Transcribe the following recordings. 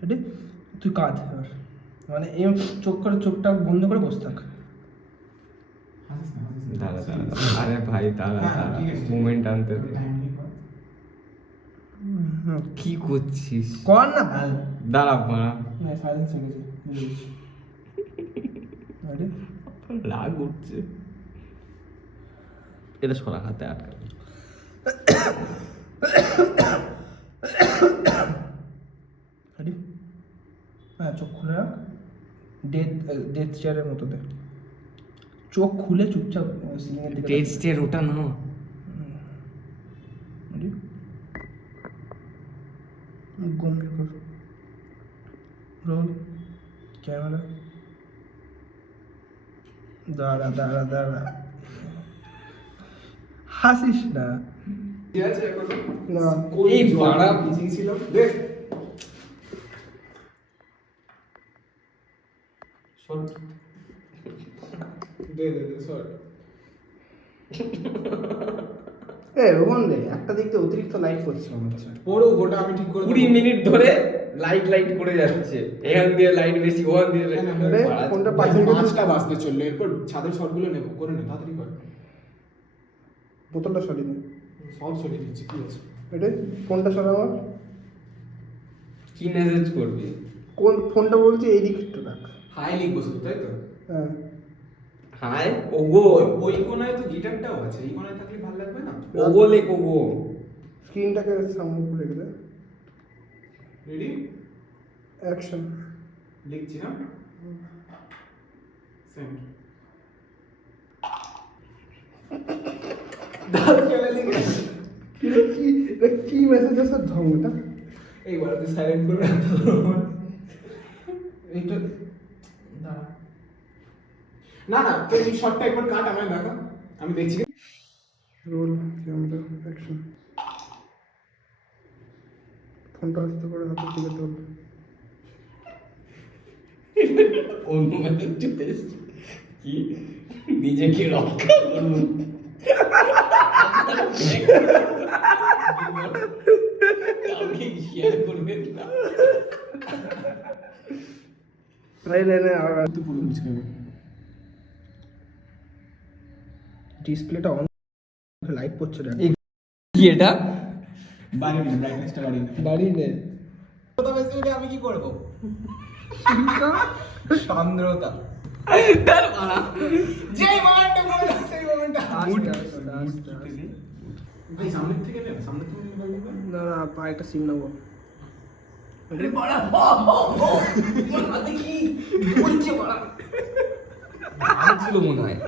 Ready? তুই কাঁদ এবার, মানে এই চোখটা বন্ধ করে বসে থাক। দাঁড়া আরে ভাই দাঁড়া মুভমেন্ট আনতে দে। কি করছিস? কর না ভাই। দাঁড়া মারা না সাইলেন্স হয়ে গেছে, বুঝেছি। রেডি? রাগ উঠছে। এটা সরা হাতে আটকাবে। রেডি? হ্যাঁ, চোখ খুলে রাখ। ডেথ চেয়ারের মতো দে। চোখ খুলে চুপচাপ সিলিংয়ের দিকে টেস্টের ওটা না। রেডি? গম্ভীর কর। Roll camera. দাঁড়া হাসিস না। ঠিক আছে এখন না এই বাড়া পিছিয়ে ছিল দেখ শোন দে সর রোহন রে, একটা দিক দিয়ে অতিরিক্ত লাইট করছে মনে হচ্ছে। পড়ো গোটা আমি ঠিক করে 20 মিনিট ধরে লাইট করে যাচ্ছে। এখান দিয়ে লাইট বেশি, ওখান দিয়ে আরে, কোনটা পাশে গেছে? 5টা বাজতে চললো, এরপর ছাদের শটগুলো নেবো, করে নে তাড়াতাড়ি কর। বোতলটা সরিয়ে দে। সব সরিয়ে দিচ্ছি, কি আছে? এটা ফোনটা সরা আমার। কি মেসেজ করবি? কোন ফোনটা বলছি এই দিকে একটু রাখ। হাই লিখবো শুধু, তাই তো? হ্যাঁ, হাই ওগো ওই কোনায় তো গিটারটাও আছে, এই কোনায় থাকলে ভালো লাগবে না? ওগো লেখ ওগো। স্ক্রিনটাকে সামনে করে রেখে দে। রেডি? অ্যাকশন। লিখছি না? সেন্ড। দাঁত কেটে লিখে কি মেসেজ আছে ঢংটা? এইবার তুই সাইলেন্ট করে রাখতে এইটা দাঁড়া। না তো এই শটটা একবার কাট, আমায় দেখা, আমি দেখছি। Roll camera action. ফোনটা আস্তে করে হাতে দিকে তোল। অন্য মেসেজ চলে এসেছে। কি নিজেকে রক্ষা করুন। কাউকে শেয়ার করবেন না। তুই পুরো বুঝকে ডিসপ্লেটা অন, লাইট পড়ছে না। কি এটা? বাড়ি নে, ব্রাইটনেসটা বাড়ি নে। বাড়ি নে। কথা বেশি হলে আমি কি করব? সান্দ্রতা। তার মারা যেই মোমেন্টে বললাম সেই মোমেন্টে আস্তে। ভাই সামনের থেকে নে, সামনের থেকে নিয়ে বলবি না পা একটা সিম নেবো। আরে বাড়া ওর হাতে কি বলছে বাড়া? ছিল মনে হয়।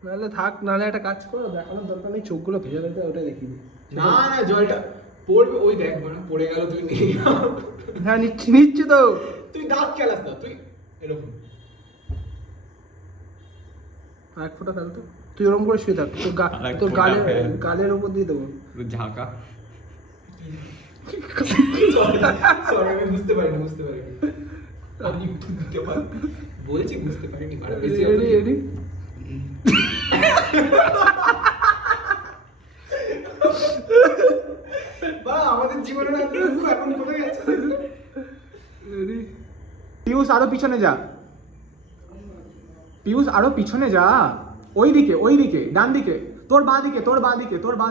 নাহলে থাক, নাহলে একটা কাজ করো, দেখানোর দরকার নেই, চোখগুলো ভেজে রাখবে, ওটাই দেখিয়ে দিই। না জলটা পড়বে, ওই দেখ মানে পড়ে গেল, তুই নিয়ে হ্যাঁ নিচ্ছি তো। তুই দাঁত খেলাস না, তুই এরকম এক ফোঁটা ফেল তো। তুই ওরকম করে শুয়ে থাক, তোর গালের উপর দিয়ে দেবো। ঝাঁকা। সরি আমি বুঝতে পারিনি আমি বুঝতে পারি বলছি বুঝতে পারিনি, মানে বেশি রেডি? বা আমাদের জীবনে না এখন কোথায় গেছে? রেডি? পিয়ুষ আরো পিছনে যা, পিয়ুষ আরো পিছনে যা, ওইদিকে ডান দিকে, তোর বাঁ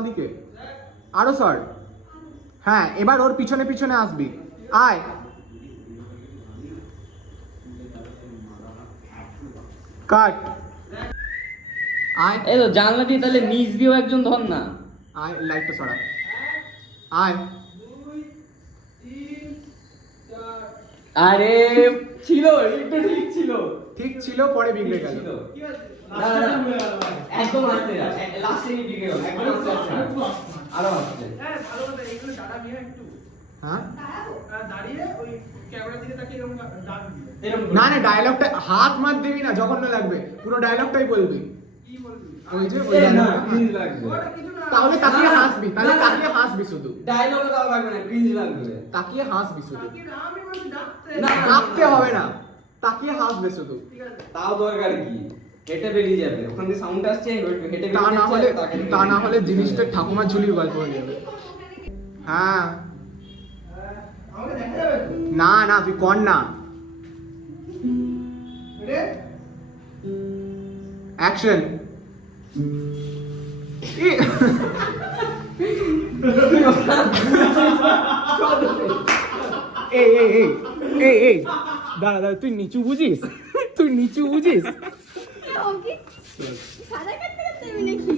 দিকে আরো সর। হ্যাঁ এবার ওর পিছনে আসবি, আয়। কাট। আয় এই তো জানলা দিয়ে তাহলে নিচ দিয়েও একজন ধর না। আয়, লাইটটা সরা, আয়। আরে ছিল, এটা ঠিক ছিল পরে বিগড়ে গেল। একদম আসতে লাস্টে দিকে গেল, একদম আসতে আরো আসতে। হ্যাঁ দাঁড়িয়ে ওই ক্যামেরার দিকে তাকিয়ে এরকম না ডায়লগটা হাত মার দিবি না, যখন না লাগবে, পুরো ডায়লগটাই বলবি। কি বলবি? ওই যে ওই dialogue-টা। ক্রিঞ্জ লাগবে। তাহলে তাকিয়ে হাসবি শুধু, ডায়লগ দাও লাগবে না, ক্রিঞ্জ লাগবে। তাকিয়ে হাসবি শুধু, আমি বলছি ডাকতে। না ডাকতে হবে না, তাকিয়ে হাসবে শুধু। তাও দরকার কি? হেঁটে বেরিয়ে যাবে, ওখান থেকে সাউন্ড আসছে, হেঁটে তা বেরিয়ে না হলে যাচ্ছে, তাকে দেখে তা না বেরিয়ে হলে যাবে। জিনিসটা ঠাকুমার ঝুলির গল্প হয়ে যাবে। হ্যাঁ আমাকে দেখা যাবে তো? না না তুই কর না। রে? অ্যাকশন। এই এই এই এই এই দাঁড়া দাঁড়া, তুই নিচু বুঝিস, তুই নিচু বুঝিস। সাদা কাটতে কাটতে আমি নাকি